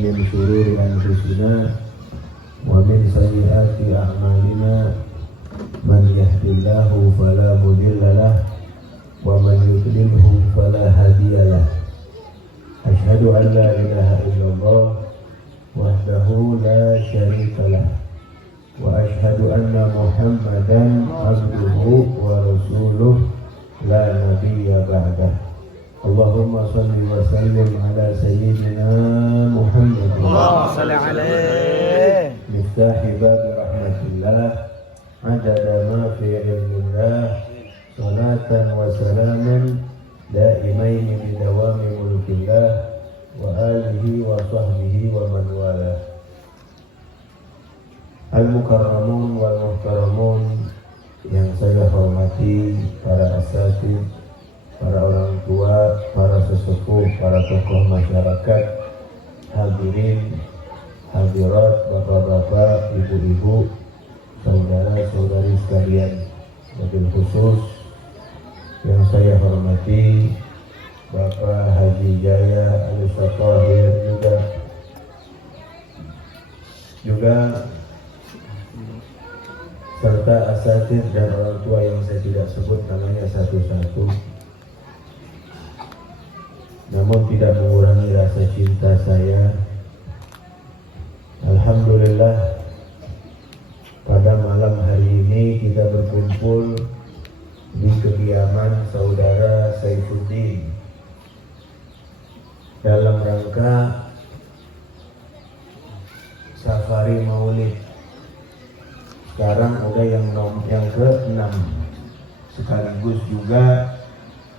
من شرور أنفسنا ومن سيئات أعمالنا من يهد الله فلا مضل له ومن يضلله فلا هادي له أشهد أن لا إله إلا الله وحده لا شريك له وأشهد أن محمدا عبده ورسوله لا نبي بعده اللهم صل وسلم على سيدنا محمد اللهم صل عليه مفتاح باب رحمة الله عدد ما في علم الله صلاة وسلاما دائمين بدوام ملك الله وآله وصحبه ومن والاه. Al-Mukarramun wal Muhtaramun yang saya hormati, para asatidz, para orang tua, para sesepuh, para tokoh masyarakat, hadirin, hadirat, bapak-bapak, ibu-ibu, saudara-saudari sekalian, wabil khusus yang saya hormati Bapak Haji Jaya Al-Syatahir juga serta asatidz dan orang tua yang saya tidak sebut namanya satu-satu, namun tidak mengurangi rasa cinta saya. Alhamdulillah, pada malam hari ini kita berkumpul di kediaman saudara Saifuddin dalam rangka safari maulid. Sekarang udah yang ke-6, sekaligus juga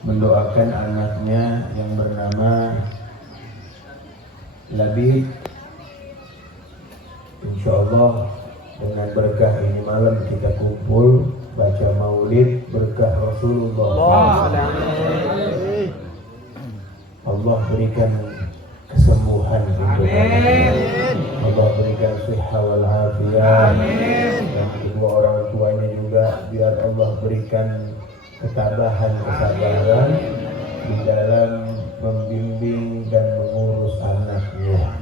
mendoakan anaknya yang bernama Labib. Insyaallah dengan berkah ini malam kita kumpul baca maulid berkah Rasulullah. Allah berikan kesembuhan untuk Allah berikan sihah wal afiyah. Dan kedua orang tuanya juga biar Allah berikan ketabahan, kesabaran di dalam membimbing dan mengurus anaknya.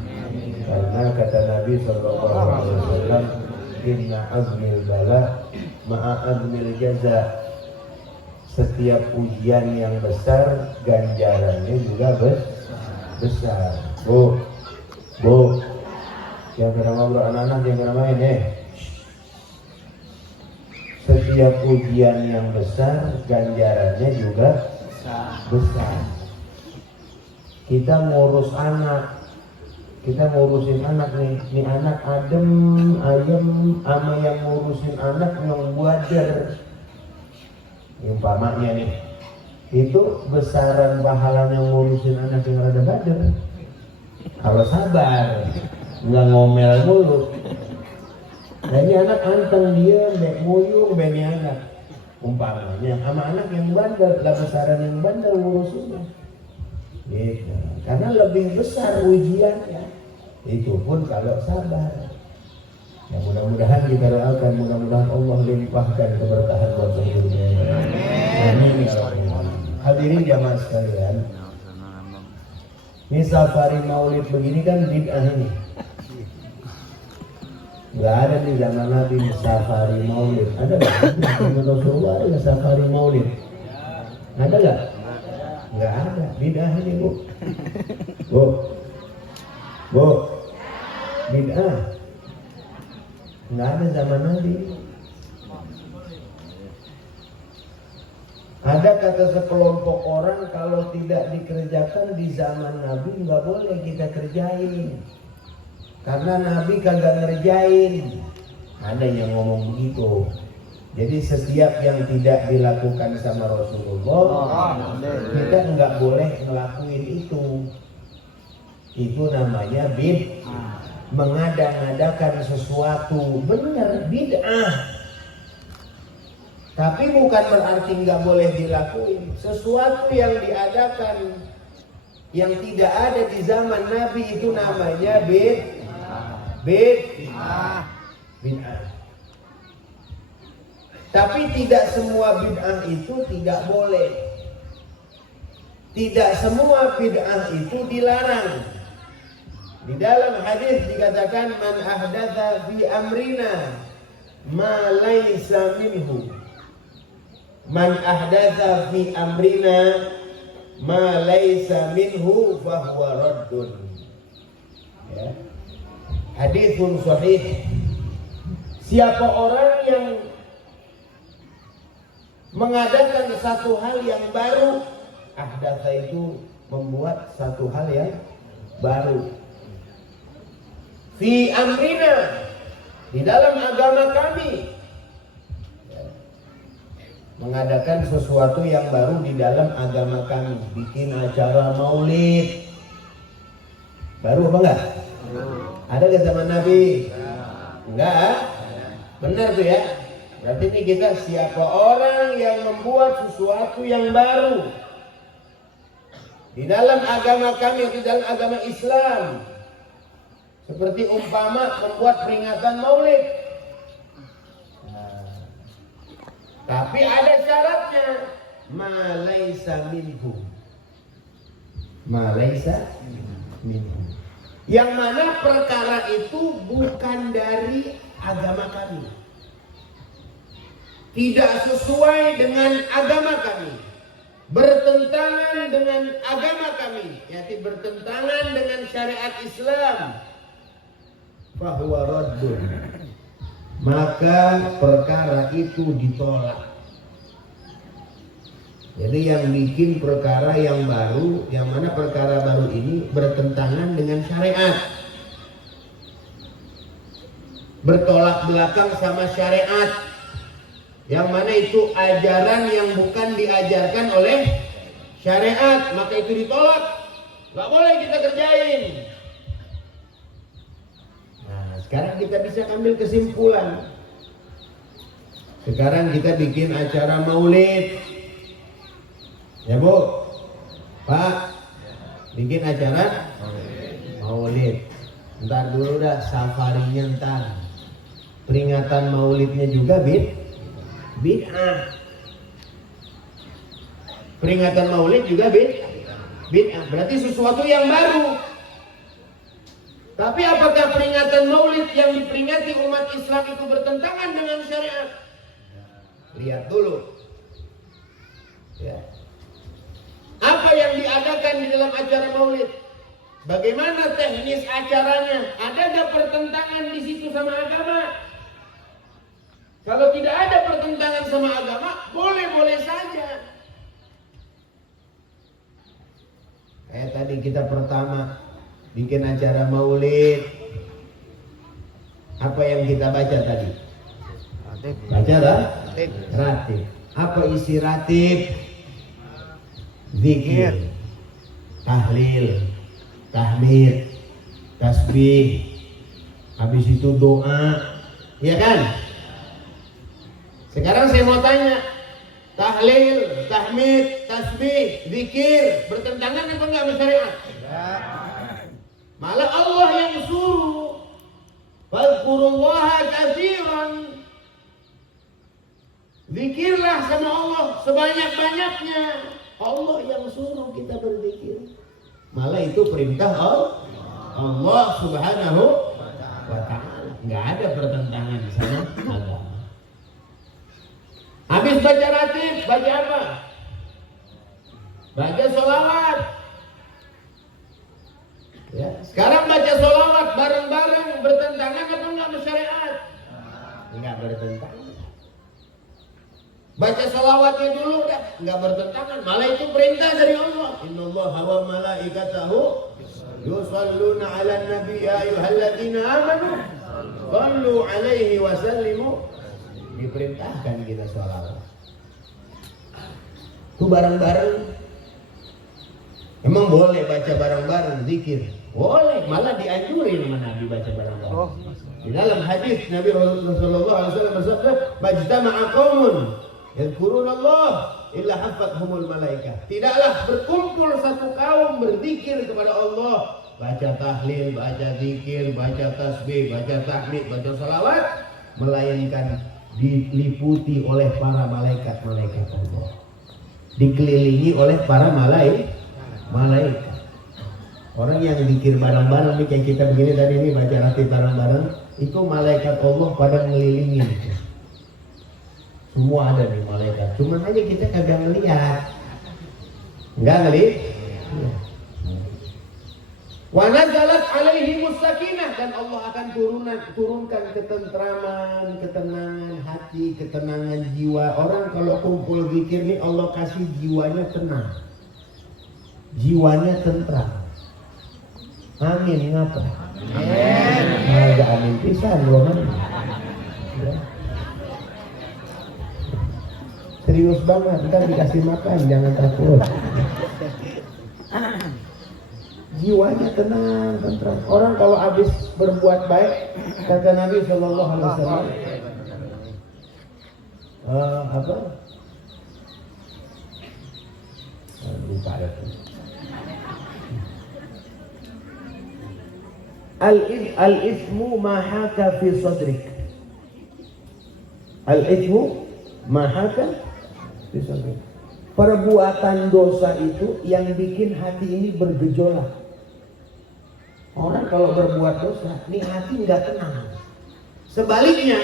Karena kata Nabi SAW, inna azmil bala ma'a azmil jaza. Setiap ujian yang besar ganjarannya juga besar. Bu, yang kena ngobrol anak-anak, yang kena main Setiap ujian yang besar ganjarannya juga besar. Kita ngurus anak, kita ngurusin anak nih. Ini anak adem ayem sama yang ngurusin anak yang wajar. Umpamanya nih, itu besaran pahalanya ngurusin anak yang rada bader. Kalau sabar, nggak ngomel mulu. Nah ini anak anteng dia, bek muyung, bek anak. Umpamanya sama anak yang bandel, lah besaran yang bandel ngurusinnya. Gitu. Karena lebih besar ujiannya. Itu pun kalau sabar. Ya mudah-mudahan kita doakan, mudah-mudahan Allah limpahkan keberkahan buat hidupnya. Amin. Hadirin jamaah sekalian, ini safari maulid begini kan bid'ah ini. Gak ada di zaman Nabi safari maulid. Ada gak? Zaman Rasulullah ada safari maulid? Ada gak? Gak ada. Bid'ah ini Bu, bid'ah. Gak ada zaman Nabi. Ada kata sekelompok orang, kalau tidak dikerjakan di zaman Nabi nggak boleh kita kerjain. Karena Nabi kagak ngerjain. Ada yang ngomong begitu. Jadi setiap yang tidak dilakukan sama Rasulullah, kita nggak boleh ngelakuin itu. Itu namanya bid'ah. Mengada-ngadakan sesuatu, benar bid'ah. Tapi bukan berarti nggak boleh dilakuin. Sesuatu yang diadakan yang tidak ada di zaman Nabi itu namanya bid'ah. Tapi tidak semua bid'ah itu tidak boleh. Tidak semua bid'ah itu dilarang. Di dalam hadis dikatakan man ahdatsa fi amrina ma laisa minhu. Man ahdatsa fi amrina ma laisa minhu fa huwa raddun. Ya. Haditsun sahih. Siapa orang yang mengadakan satu hal yang baru, ahdatsa itu membuat satu hal yang baru. Fi amrina, di dalam agama kami, mengadakan sesuatu yang baru di dalam agama kami, bikin acara maulid. Baru apa enggak? Ada ke zaman Nabi? Enggak? Benar tuh ya. Berarti ini kita siapa orang yang membuat sesuatu yang baru di dalam agama kami, di dalam agama Islam, seperti umpama membuat peringatan maulid. Tapi ada syaratnya, ma laisa minhu. Ma laisa minhu. Yang mana perkara itu bukan dari agama kami. Tidak sesuai dengan agama kami. Bertentangan dengan agama kami, yaitu bertentangan dengan syariat Islam. Fahuwa raddun. Maka perkara itu ditolak. Jadi yang bikin perkara yang baru, yang mana perkara baru ini bertentangan dengan syariat, bertolak belakang sama syariat, yang mana itu ajaran yang bukan diajarkan oleh syariat, maka itu ditolak. Gak boleh kita kerjain. Sekarang kita bisa ambil kesimpulan. Sekarang kita bikin acara maulid. Ya Bu, Pak, bikin acara maulid. Ntar dulu dah, safarinya ntar. Peringatan maulidnya juga bid'ah. Peringatan maulid juga bid'ah. Berarti sesuatu yang baru. Tapi apakah peringatan maulid yang diperingati umat Islam itu bertentangan dengan syariat? Lihat dulu. Ya. Apa yang diadakan di dalam acara maulid? Bagaimana teknis acaranya? Adakah pertentangan di situ sama agama? Kalau tidak ada pertentangan sama agama, boleh-boleh saja. Kayak tadi kita pertama bikin acara maulid. Apa yang kita baca tadi? Baca dah? Ratib. Apa isi ratib? Zikir, tahlil, tahmid, tasbih. Habis itu doa. Ya kan? Sekarang saya mau tanya, tahlil, tahmid, tasbih, zikir bertentangan apa enggak sama syariat? Malah Allah yang suruh, fadhkurullaha katsiran. Zikirlah sama Allah sebanyak-banyaknya. Allah yang suruh kita berzikir. Malah itu perintah Allah Subhanahu wa ta'ala. Enggak ada pertentangan sama agama. Habis baca ratib, baca apa? Baca sholawat. Ya, sekarang baca sholawat bareng-bareng bertentangan apa enggak sama syariat? Enggak bertentangan. Baca sholawatnya dulu dah, enggak bertentangan. Malah itu perintah dari Allah. Innallaha wa malaikatahu yusholluna 'alan nabi ya ayyuhalladzina amanu shallu 'alaihi wa sallimu. Diperintahkan kita sholawat. Itu bareng-bareng. Emang boleh baca bareng-bareng zikir? Boleh, malah dianjurin sama Nabi baca bareng-bareng. Di dalam hadis Nabi Rasulullah SAW bersabda, "Majtama'a qaumun yadhkurunallah illa hafathumul malaikah." Tidaklah berkumpul satu kaum berzikir kepada Allah, baca tahlil, baca zikir, baca tasbih, baca tahmid, baca salawat, melainkan diliputi oleh para malaikat-malaikat Allah, dikelilingi oleh para malaikat. Orang yang zikir bareng-bareng nih kayak kita begini tadi nih baca ratib bareng-bareng, itu malaikat Allah pada ngelilingin. Semua ada nih malaikat. Cuman aja kita kagak ngeliat. Enggak ngeliat. Wa nazalat alaihi musakinah, dan Allah akan turunkan ketentraman, ketenangan hati, ketenangan jiwa. Orang kalau kumpul zikir nih Allah kasih jiwanya tenang. Jiwanya tentram. Amin ngapa? Ada amin pisan loh kan. Ya. Serius banget, ntar dikasih makan, jangan takut. Jiwanya tenang, tentram. Orang kalau habis berbuat baik, kata Nabi Shallallahu Alaihi Wasallam, apa? Lupa ya. Al-ithmu mahaka fi sadrik. Al-ithmu mahaka fi sadrik. Perbuatan dosa itu yang bikin hati ini bergejolak. Orang kalau berbuat dosa, nih hati nggak tenang. Sebaliknya,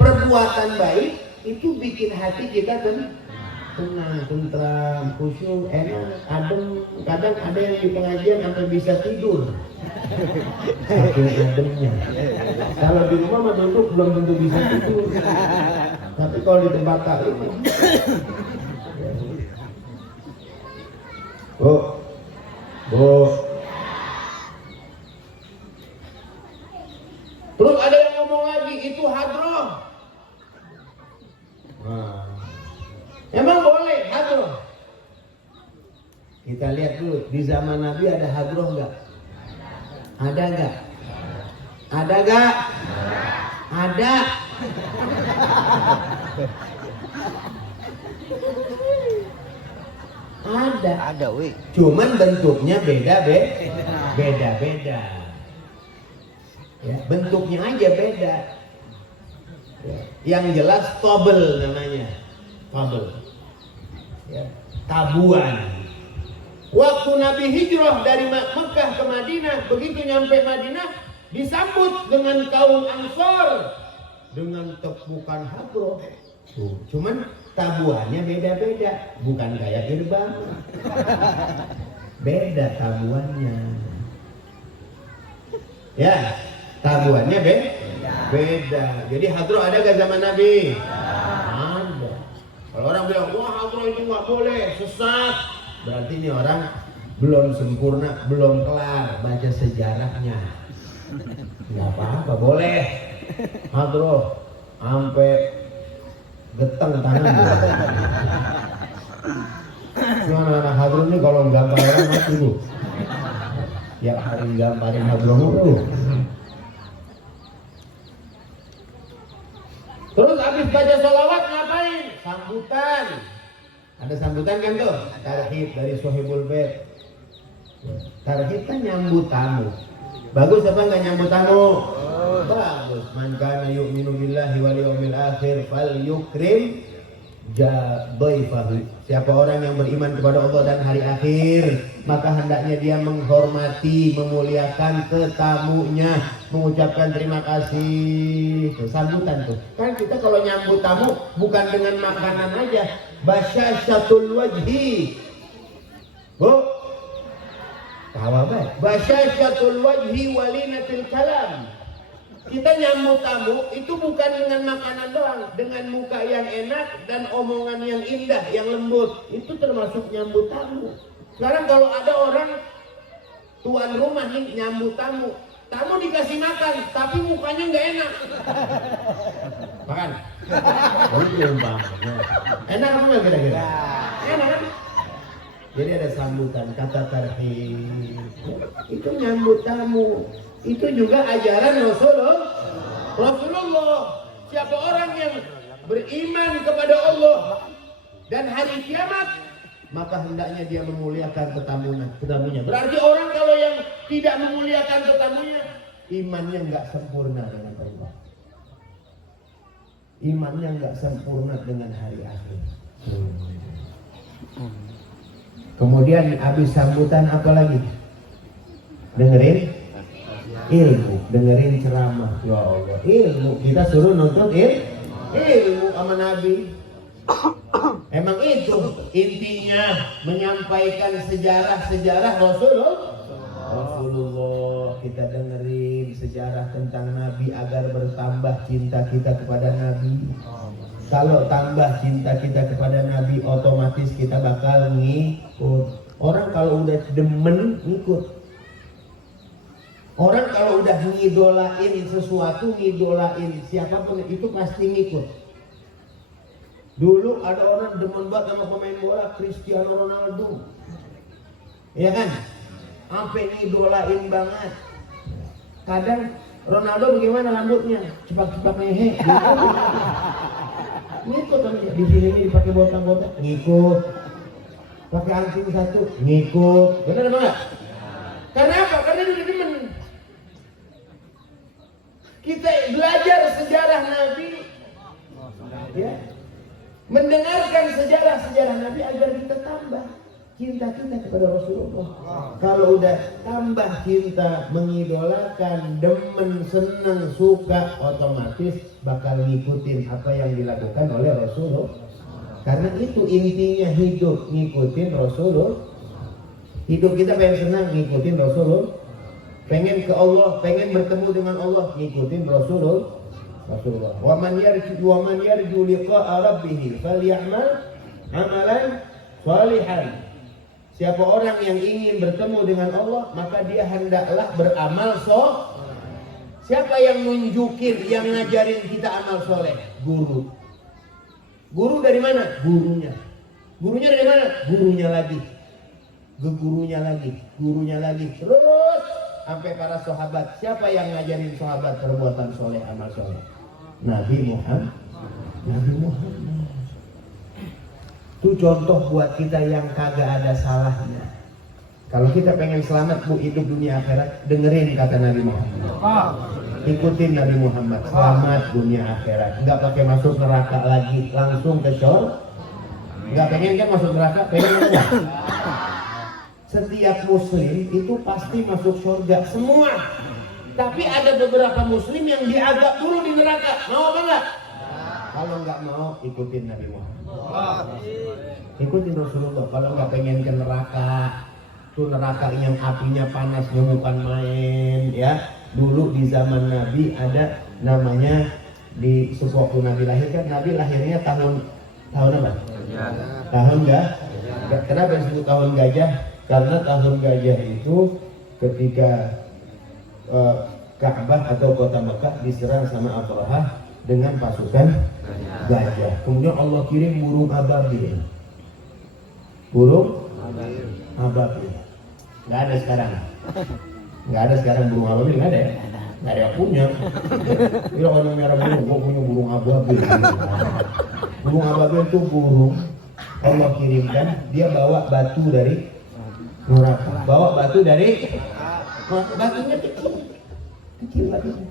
perbuatan baik itu bikin hati kita tenang, tentram, khusyuk, enak, adem. Kadang ada yang di pengajian sampai bisa tidur. Saking ademnya. Kalau di rumah mah duduk belum tentu bisa tidur. Tapi kalau di tempat ini, Bu. Terus ada yang ngomong lagi, itu hadroh. Nah, emang boleh hadroh? Kita lihat dulu, di zaman Nabi ada hadroh nggak? Ada nggak? Ada nggak? Ada. Ada, wih. Cuman bentuknya beda-beda. Ya, bentuknya aja beda. Ya, yang jelas tobel namanya, tobel. Ya, tabuan. Waktu Nabi hijrah dari Mekah ke Madinah, begitu nyampe Madinah, disambut dengan kaum Ansor dengan tepukan hadroh. Cuman tabuannya beda-beda, bukan kayak gerbang. Beda tabuannya. Ya, tabuannya beda. Jadi hadroh ada gak zaman Nabi? Ada. Kalau orang bilang, wah hadroh itu nggak boleh, sesat, berarti ini orang belum sempurna, belum kelar baca sejarahnya. Nggak apa-apa, boleh hadroh sampai geteng tangan. Cuma anak-anak hadroh ini kalau gambar orang mati bu. Tiap hari gambarin hadroh mulu. Terus habis baca sholawat ngapain? Sambutan. Ada sambutan kan tuh? Tarhib dari Sohibul Bait. Tarhib kan nyambut tamu. Bagus apa enggak nyambut tamu? Bagus. Man kana yu'minu billahi wal yawmil akhir falyukrim dhaifahu. Siapa orang yang beriman kepada Allah dan hari akhir, maka hendaknya dia menghormati, memuliakan tetamunya, mengucapkan terima kasih. Tuh, sambutan tuh. Kan kita kalau nyambut tamu bukan dengan makanan aja, basyasyatul wajhi. Bu, tawa baik. Basyasyatul wajhi walinatil kalam. Kita nyambut tamu itu bukan dengan makanan doang, dengan muka yang enak dan omongan yang indah, yang lembut. Itu termasuk nyambut tamu. Sekarang kalau ada orang tuan rumah nih nyambut tamu, tamu dikasih makan, tapi mukanya nggak enak. Makan. Enak apa nggak kira-kira? Enak kan? Jadi ada sambutan, kata tarhib. Itu nyambut tamu. Itu juga ajaran Rasulullah. Siapa orang yang beriman kepada Allah dan hari kiamat, maka hendaknya dia memuliakan tetamunya. Berarti orang kalau yang tidak memuliakan tetamunya, imannya nggak sempurna dengan Allah. Imannya nggak sempurna dengan hari akhir. Kemudian habis sambutan apa lagi? dengerin ilmu, dengerin ceramah. Ya Allah, ilmu. Kita suruh nuntut ilmu sama Nabi. Emang itu intinya, menyampaikan sejarah-sejarah Rasulullah. Kita dengerin sejarah tentang Nabi agar bertambah cinta kita kepada Nabi. Kalau tambah cinta kita kepada Nabi, otomatis kita bakal ngikut. Orang kalau udah demen ngikut. Orang kalau udah ngidolain sesuatu, ngidolain siapapun itu pasti ngikut. Dulu ada orang demen banget sama pemain bola Cristiano Ronaldo, ya kan? Sampai ngidolain banget. Kadang Ronaldo bagaimana rambutnya? Cepak-cepak ngehe. Ngikut aja. Di sini ini dipakai botak-botak, ngikut. Pakai anting satu, ngikut. Benar apa enggak? Karena apa? Karena dia udah demen. Kita belajar sejarah Nabi, ya, mendengarkan sejarah-sejarah Nabi agar kita tambah cinta kita kepada Rasulullah. Kalau udah tambah cinta, mengidolakan, demen, senang, suka, otomatis bakal ngikutin apa yang dilakukan oleh Rasulullah. Karena itu intinya hidup, ngikutin Rasulullah. Hidup kita pengen senang, ngikutin Rasulullah. Pengen ke Allah, pengen bertemu dengan Allah, ngikutin Rasulullah. Wa man yarju liqa'a rabbih falyamal amalan salihan. Siapa orang yang ingin bertemu dengan Allah, maka dia hendaklah beramal Siapa yang nunjukin, yang ngajarin kita amal soleh? Guru. Guru dari mana? Gurunya. Gurunya dari mana? Gurunya lagi. Gurunya lagi. Gurunya lagi. Terus sampai para sahabat. Siapa yang ngajarin sahabat perbuatan soleh, amal soleh? Nabi Muhammad. Nabi Muhammad. Itu contoh buat kita yang kagak ada salahnya. Kalau kita pengen selamat bu hidup dunia akhirat, dengerin kata Nabi Muhammad. Ikutin Nabi Muhammad, selamat dunia akhirat. Nggak pakai masuk neraka lagi, langsung ke syurga. Nggak pengen kan masuk neraka, pengen enggak? Setiap muslim itu pasti masuk surga semua. Tapi ada beberapa muslim yang diagak dulu di neraka. Mau apa enggak? Kalau nggak mau, ikutin Nabi Muhammad. Ikutin Rasulullah. Kalau nggak pengen ke neraka, tuh neraka yang apinya panasnya bukan main, ya. Dulu di zaman Nabi ada namanya, di waktu Nabi lahir kan, Nabi lahirnya tahun apa? Tahun gajah. Kenapa disebut tahun gajah? Karena tahun gajah itu ketika Ka'bah atau kota Mekah diserang sama Abrahah dengan pasukan gajah. Kemudian Allah kirim burung ababil. Burung ababil. Nggak ada sekarang. Nggak ada sekarang burung ababil, nggak ada ya? Nggak ada yang punya. Bila orang merah burung, gua punya burung ababil. Burung ababil itu burung Allah kirimkan, dia bawa batu dari neraka. Bawa batu dari batunya kecil batunya.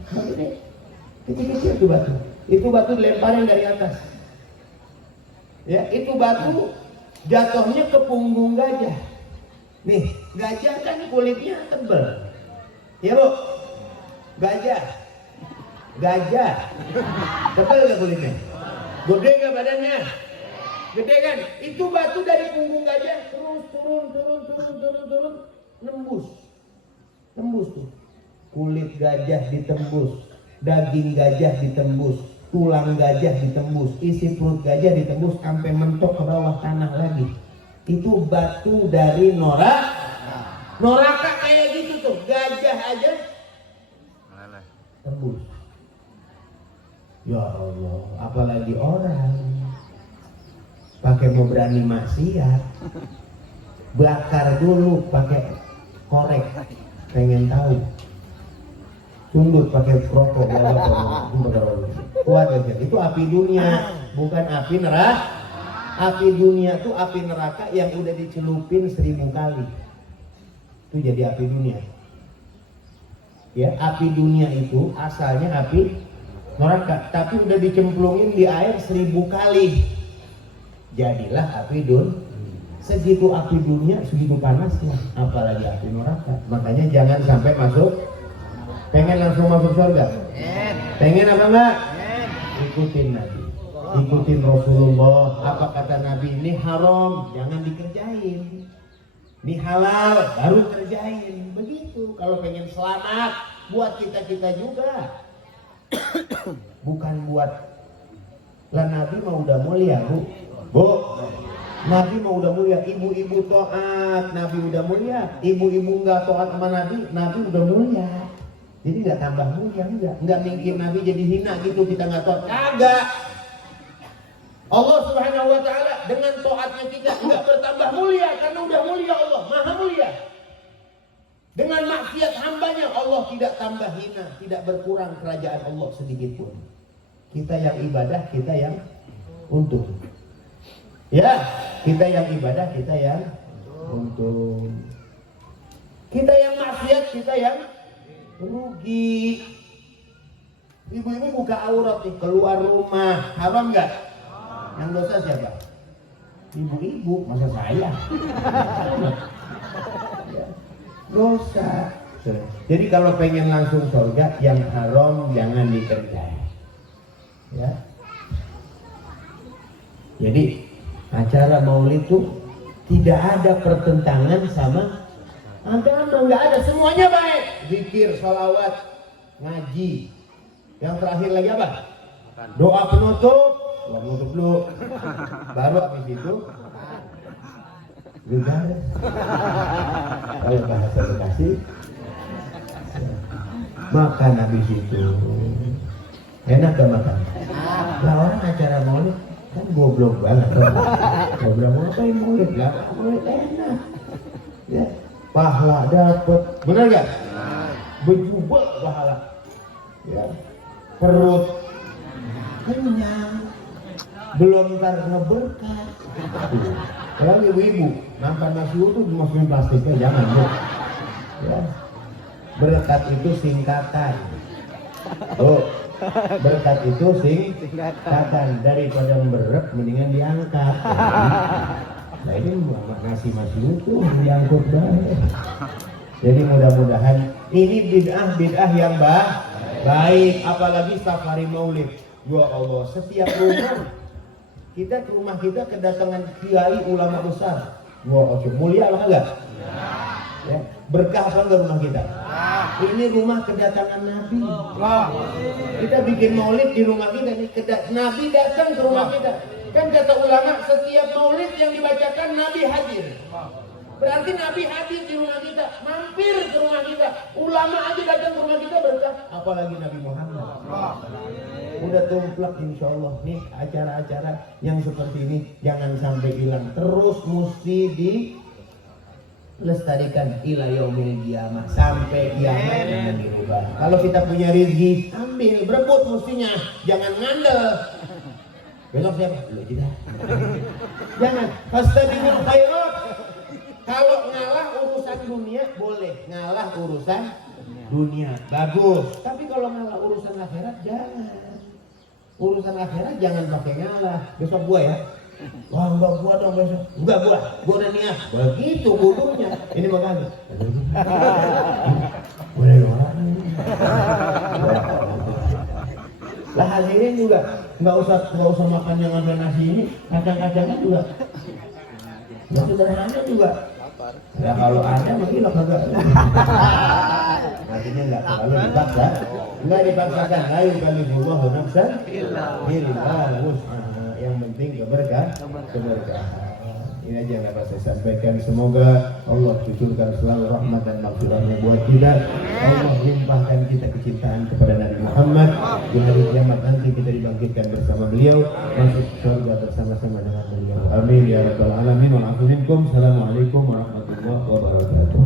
Kecil itu batu. Itu batu dilemparin dari atas. Ya, itu batu jatuhnya ke punggung gajah. Nih, gajah kan kulitnya tebal. Ya bu, gajah. Tebal gak kulitnya? Gede gak badannya? Gede kan? Itu batu dari punggung gajah terus turun, nembus tuh. Kulit gajah ditembus, daging gajah ditembus, tulang gajah ditembus, isi perut gajah ditembus sampai mentok ke bawah tanah lagi. Itu batu dari neraka kayak gitu tuh, gajah aja tembus. Ya Allah, apalagi orang pakai mau berani maksiat, bakar dulu pakai korek, pengen tahu. Tunduk pakai rokok, kuat aja. Itu api dunia, bukan api neraka. Api dunia itu api neraka yang udah dicelupin 1000 kali. Itu jadi api dunia. Ya, api dunia itu asalnya api neraka, tapi udah dicemplungin di air 1000 kali. Jadilah api Segitu api dunia, segitu panasnya, apalagi api neraka. Makanya jangan sampai masuk. Pengen langsung masuk surga? Pengen apa enggak? Ikutin Nabi, ikutin Rasulullah. Apa kata Nabi? Ini haram, jangan dikerjain. Ini halal, baru kerjain. Begitu. Kalau pengen selamat, buat kita juga. Bukan buat. Lah Nabi mau udah mulia, Bu. Nabi mau udah mulia, ibu-ibu taat, Nabi udah mulia. Ibu-ibu nggak taat sama Nabi udah mulia. Jadi nggak tambah mulia, nggak mikir Nabi jadi hina gitu, kita nggak taat. Kagak. Allah Subhanahu Wa Taala dengan taatnya kita nggak bertambah mulia karena udah mulia Allah, maha mulia. Dengan maksiat hambanya Allah tidak tambah hina, tidak berkurang kerajaan Allah sedikit pun. Kita yang ibadah, kita yang untung. Ya, kita yang ibadah, kita yang untung. Kita yang maksiat, kita yang rugi. Ibu-ibu buka aurat nih, keluar rumah, haram nggak? Yang dosa siapa? Ibu-ibu, masa saya? Dosa. Jadi kalau pengen langsung surga, yang haram jangan dikerjain. Ya. Jadi acara maulid itu tidak ada pertentangan sama agama, nggak ada, semuanya baik. Zikir, sholawat, ngaji. Yang terakhir lagi apa? Doa penutup. Doa penutup dulu. Baru habis itu juga. Kalau bahasa Bekasi, makan habis itu. Enak gak makan? Lah orang acara maulid kan goblok banget. Goblok ngapain maulid? Lah maulid enak. Ya, pahala dapat. Benar gak? Berjubel pahala. Ya, perut kenyang. Belum ntar ngeberkat. Kalau ibu-ibu makan nasi utuh dimasukin plastiknya, jangan Bu. Ya. Berkat itu singkatan. Oh, berkat itu singkatan. Daripada berek mendingan diangkat. Nah ini nasi utuh diangkut banget. Jadi mudah-mudahan ini bid'ah yang baik, apalagi safari maulid. Ya Allah, setiap rumah kita ke rumah kita kedatangan kiai ulama besar. Wah, mulia apa enggak? Ya, berkah apa enggak rumah kita? Ini rumah kedatangan Nabi. Kita bikin maulid di rumah kita nih, Nabi datang ke rumah kita. Kan kata ulama, setiap maulid yang dibacakan Nabi hadir. Berarti Nabi hadir di rumah kita, mampir ke rumah kita. Ulama aja datang ke rumah kita berkah, apalagi Nabi Muhammad. Udah tumplak insya Allah. Nih acara-acara yang seperti ini jangan sampai hilang, terus mesti dilestarikan ila yaumil qiyamah, sampai kiamat jangan dirubah. Kalau kita punya rezeki, ambil, berebut mestinya, jangan ngandel. Besok siapa? Lu juga. Jangan. Fastabiqul khairat. Kalau ngalah urusan dunia boleh, ngalah urusan dunia bagus. Tapi kalau ngalah urusan akhirat jangan. Urusan akhirat jangan pakai ngalah. Besok gua ya. Wah enggak gua dong besok. Enggak gua udah niat. Begitu bodohnya. Ini makanya. Boleh orang. Lah hadirin juga nggak usah makan yang ada nasi ini, kacang-kacangan juga. Yang sederhana juga. Ya kalau ada mungkin lo kagak. Artinya nggak terlalu dipaksa, nggak dipaksakan. Ayo kali Allah nafsan illa wus'aha. Yang penting keberkahan. Ini aja yang dapat saya sampaikan. Semoga Allah cucurkan selalu rahmat dan maghfirahnya buat kita. Allah limpahkan kita kecintaan kepada Nabi Muhammad. Di hari kiamat nanti kita dibangkitkan bersama beliau, masuk surga bersama-sama dengan beliau. Amin ya rabbal alamin. Assalamualaikum warahmatullahi wabarakatuh.